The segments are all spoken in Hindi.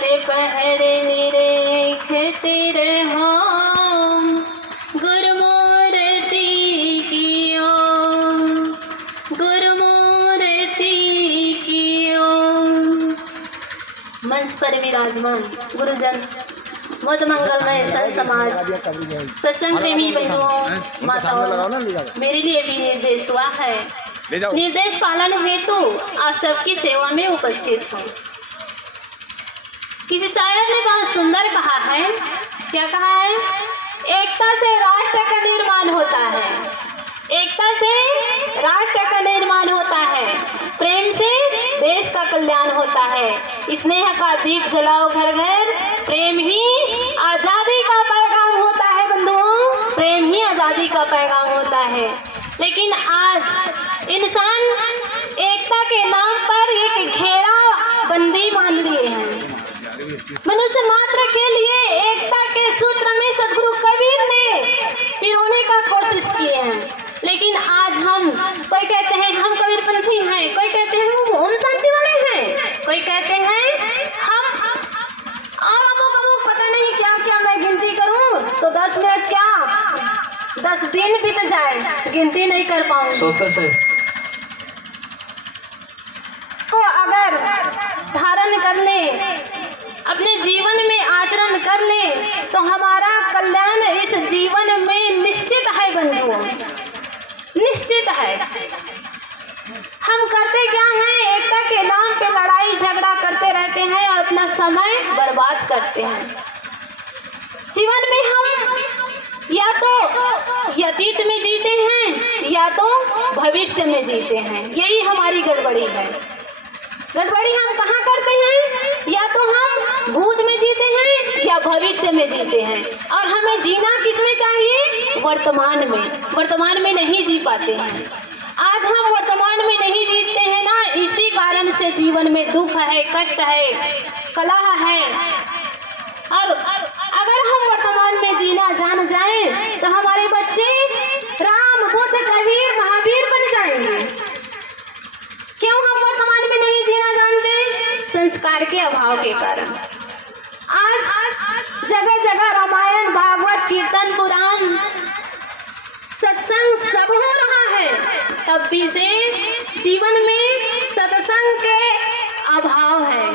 अष्टपहर निरेखते रहो गुरुमूर्ति की ओर, गुरुमूर्ति की ओर। मंच पर विराजमान गुरुजन, मत मंगलमय संत समाज, सत्संग प्रेमी बंधुओं, माताओं, मेरे लिए भी निर्देश हुआ है। निर्देश पालन हेतु आप सबकी सेवा में उपस्थित हूँ। किसी शायर ने बहुत सुंदर कहा है, क्या कहा है? एकता से राष्ट्र का निर्माण होता है, एकता से राष्ट्र का निर्माण होता है, प्रेम से देश का कल्याण होता है। स्नेह का दीप जलाओ घर घर, प्रेम ही आजादी का पैगाम होता है बंधुओं, प्रेम ही आजादी का पैगाम होता है। लेकिन आज इंसान एकता के नाम पर एक घेरा बंदी मान लिए हैं। मनुष्य मात्र के लिए एकता के सूत्र में सदगुरु कबीर ने पिरोने का कोशिश किए हैं। लेकिन आज हम, कोई कहते हैं हम कबीरपंथी हैं, कोई कहते हैं हम ओम शांति वाले हैं, कोई कहते हैं हम और अमुक पता नहीं क्या क्या, मैं गिनती करूं तो 10 मिनट क्या 10 दिन बीत जाए, गिनती नहीं कर पाऊंगी। तो अगर धारण कर ले, अपने जीवन में आचरण कर ले, तो हमारा कल्याण इस जीवन में निश्चित है बंधुओं, निश्चित है। हम करते क्या हैं? एकता के नाम पे लड़ाई झगड़ा करते रहते हैं और अपना समय बर्बाद करते हैं। जीवन में हम या तो अतीत में जीते हैं या तो भविष्य में जीते हैं, यही हमारी गड़बड़ी है। गड़बड़ी हम कहाँ करते हैं? या तो हम भूत में जीते हैं या भविष्य में जीते हैं, और हमें जीना किसमें चाहिए? वर्तमान में। वर्तमान में नहीं जी पाते हैं। आज हम वर्तमान में नहीं जीते हैं ना, इसी कारण से जीवन में दुख है, कष्ट है, कलह है। और अगर हम वर्तमान में जीना जान जाएं तो हमारे बच्चे राम, बुद्ध, कबीर, महावीर बन जाएंगे। क्यों हम वर्तमान में नहीं जीना जानते? संस्कार के अभाव के कारण। आज जगह जगह रामायण, भागवत, कीर्तन, पुराण, सत्संग सब हो रहा है, तब भी से जीवन में सत्संग के अभाव है।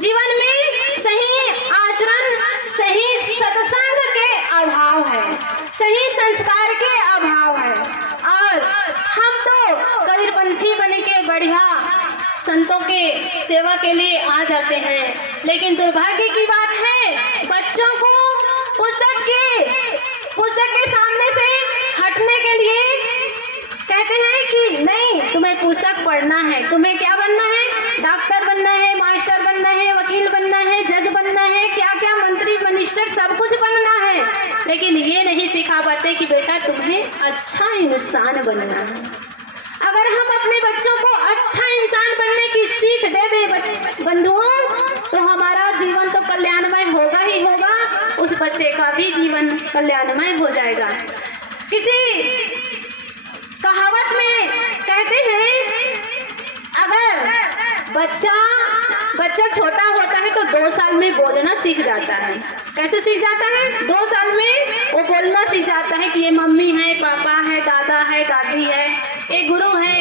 जीवन में सही आचरण, सही सत्संग के अभाव है, सही संस्कार के अभाव है। और हम तो कबीरपंथी बन के बढ़िया संतों के सेवा के लिए आ जाते हैं, लेकिन दुर्भाग्य की बात है बच्चों को पुस्तक के सामने से हटने के लिए कहते हैं कि नहीं, तुम्हें पुस्तक पढ़ना है, तुम्हें क्या बनना है? डॉक्टर बनना है, मास्टर बनना है, वकील बनना है, जज बनना है, क्या क्या मंत्री मिनिस्टर सब कुछ बनना है। लेकिन ये नहीं सिखा पाते कि बेटा तुम्हें अच्छा इंसान बनना है। अगर हम अपने बच्चों को अच्छा इंसान बनने की सीख दे दें बंधुओं, तो हमारा जीवन तो कल्याणमय होगा ही होगा, उस बच्चे का भी जीवन कल्याणमय हो जाएगा। किसी कहावत में कहते हैं, अगर बच्चा छोटा होता है तो 2 साल में बोलना सीख जाता है। कैसे सीख जाता है? 2 साल में वो बोलना सीख जाता है कि ये मम्मी है, पापा है, दादा है, दादी है, ये गुरु है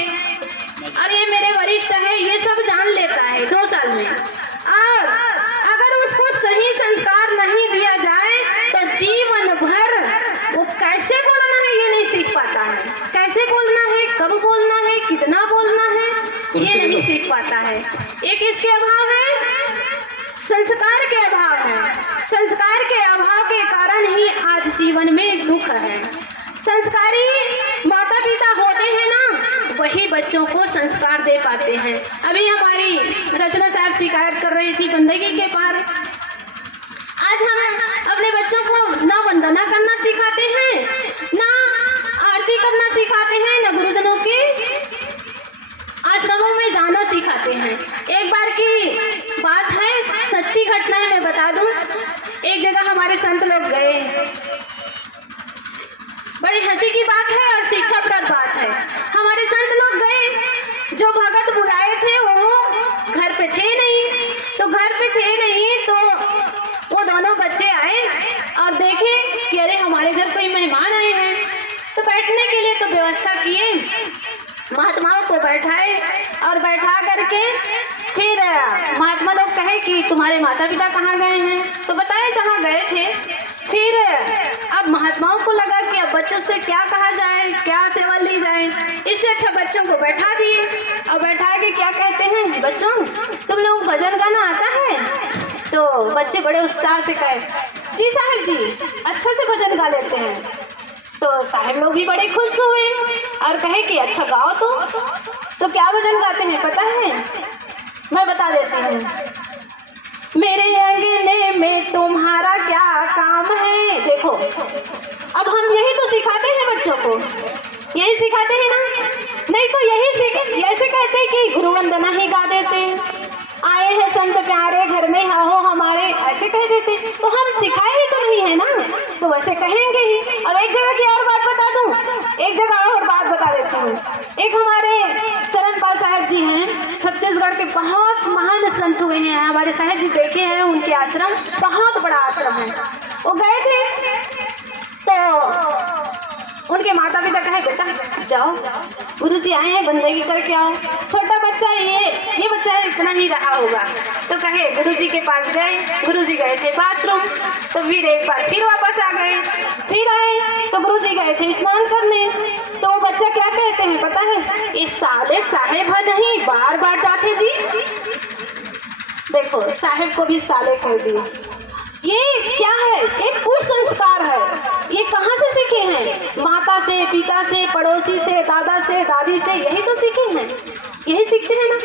और ये मेरे वरिष्ठ है, ये सब जान लेता है 2 साल में। और अगर उसको सही संस्कार नहीं दिया जाए तो जीवन भर वो कैसे बोलना है ये नहीं सीख पाता है। कैसे बोलना है, कब बोलना है, कितना बोलना है, ये नहीं सीख पाता है। एक इसके अभाव है, संस्कार के अभाव है। संस्कार के अभाव के कारण ही आज जीवन में दुख है। संस्कारी माता पिता होते हैं ना, वही बच्चों को संस्कार दे पाते हैं। अभी हमारी रचना साहब शिकायत कर रही थी बंदगी के पार। आज हम अपने बच्चों को ना वंदना करना सिखाते हैं, ना आरती करना सिखाते हैं, ना गुरुजनों के आश्रमों में जाना सिखाते हैं। एक बार की बात है, सच्ची घटना है, मैं बता दूं। एक जगह हमारे संत लोग गए, बड़ी हंसी की बात है और शिक्षाप्रद बात है। हमारे संत लोग गए, जो भगत बुलाए थे वो घर पे थे नहीं, तो घर पे थे नहीं बैठाए और बैठा करके फिर महात्मा लोग कहे कि तुम्हारे माता पिता कहाँ गए हैं, तो बताए जहाँ गए थे। फिर अब महात्माओं को लगा कि अब बच्चों से क्या कहा जाए, क्या सेवा ली जाए, इससे अच्छा बच्चों को बैठा दिए और बैठा के क्या कहते हैं, बच्चों तुम लोग भजन गाना आता है? तो बच्चे बड़े उत्साह से कहे जी साहब जी, अच्छा से भजन गा लेते हैं। तो साहब लोग भी बड़े खुश हुए और कहे कि अच्छा गाओ। तो क्या भजन गाते हैं पता है? मैं बता देती हूँ। मेरे अंगने में तुम्हारा क्या काम है। देखो अब हम यही तो सिखाते हैं बच्चों को, यही सिखाते हैं ना, नहीं तो यही ऐसे कहते कि गुरु वंदना ही गा देते, आए हैं संत प्यारे घर में हो हमारे, ऐसे कह देते। तो हम सिखाए ही तो नहीं है ना, तो वैसे कहेंगे ही। अब एक जगह की और बात बता दूं, एक जगह और बात बता देती हूँ। एक हमारे चरणपाल साहब जी हैं, छत्तीसगढ़ के बहुत महान संत हुए हैं। हमारे साहब जी देखे हैं उनके आश्रम, बहुत बड़ा आश्रम है। वो गए थे तो उनके माता पिता कहे बेटा जाओ, गुरुजी आए हैं बंदगी करके आओ। छोटा बच्चा ये बच्चा इतना ही रहा होगा, तो कहे गुरुजी के पास गए। गुरुजी गए थे बाथरूम, तो फिर एक बार फिर वापस आ गए। फिर आए तो गुरुजी गए थे स्नान करने। तो वो बच्चा क्या कहते हैं पता है? इस साले साहेब नहीं बार बार जाते जी। देखो साहेब को भी साले कह दिए। ये क्या है? एक कुसंस्कार है। ये कहाँ से सीखे हैं? माता से, पिता से, पड़ोसी से, दादा से, दादी से, यही तो सीखे हैं, यही सीखते हैं ना।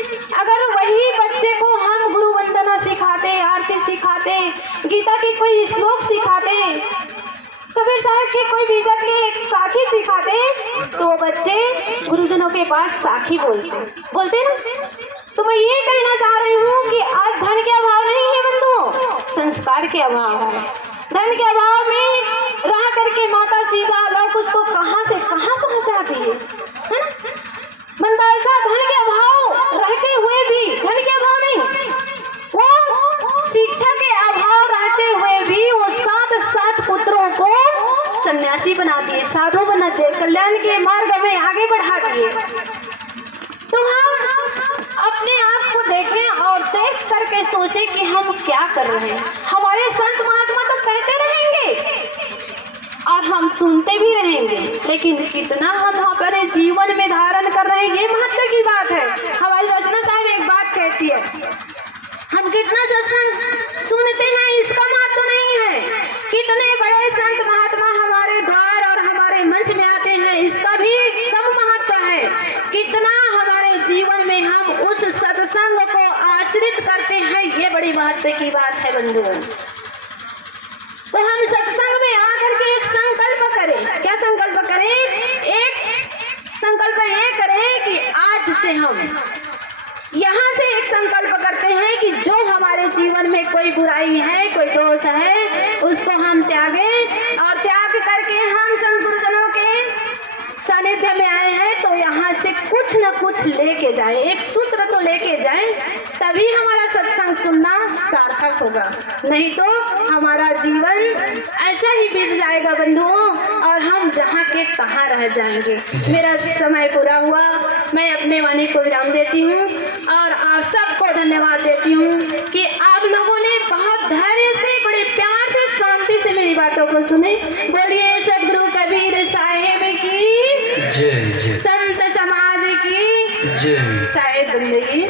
अगर वही बच्चे को हम गुरु वंदना सिखाते, आरती सिखाते, गीता के कोई श्लोक सिखाते, कबीर साहब के कोई बीजा के साखी सिखाते, तो वो बच्चे गुरुजनों के पास साखी बोलते ना। तो मैं ये कहना चाह रही हूँ कि आज धन के अभाव नहीं है बंधुओं, संस्कार के अभाव है। धन के अभाव में रह करके माता सीता लोग उसको कहाँ से कहाँ पहुँचा दिए, है ना। बंदा ऐसा धन के अभाव रहते हुए भी, धन के अभाव नहीं, वो शिक्षा के अभाव रहते हुए भी वो 7 पुत्रों को सन्यासी बना दिए, साधु बना दिए, कल्याण के मार्ग में आगे बढ़ा दिए। तो हम अपने आप को देखें और देख करके सोचें कि हम क्या कर रहे हैं। हमारे संत महात्मा तो कहते रहेंगे और हम सुनते भी रहेंगे, लेकिन कितना हम हमारे जीवन में धारण कर रहे हैं, ये महत्व की बात है। हमारी रचना साहब एक बात कहती है, हम कितना सत्संग सुनते हैं इसका महत्व नहीं है, कितने बड़े संत महात्मा हमारे द्वार और हमारे मंच में आते हैं इसका भी कम महत्व है। कितना हमारे जीवन में हम उस सत्संग को आचरित करते हैं, ये बड़ी महत्व की बात है बंधुओं। तो हम सत्संग में आकर के एक संकल्प करें। क्या संकल्प करें? एक संकल्प ये करें कि आज से हम यहाँ से एक संकल्प करते हैं कि जो हमारे जीवन में कोई बुराई है, कोई दोष है, उसको हम त्यागें और त्याग करके हम संत गुरुजनों के सानिध्य में आए हैं तो यहाँ से कुछ न कुछ लेके जाए, एक सूत्र तो लेके जाए, तभी हमारा सत्संग सुनना सार्थक होगा। नहीं तो हमारा जीवन ऐसा ही बीत जाएगा बंधुओं और हम जहाँ के तहाँ रह जाएंगे। मेरा समय पूरा हुआ, मैं अपने वाणी को विराम देती हूँ और आप सबको धन्यवाद देती हूँ कि आप लोगों ने बहुत धैर्य से, बड़े प्यार से, शांति से मेरी बातों को सुने। बोलिए सदगुरु कबीर साहेब की जय, संत समाज की जय, साहेब बंदगी।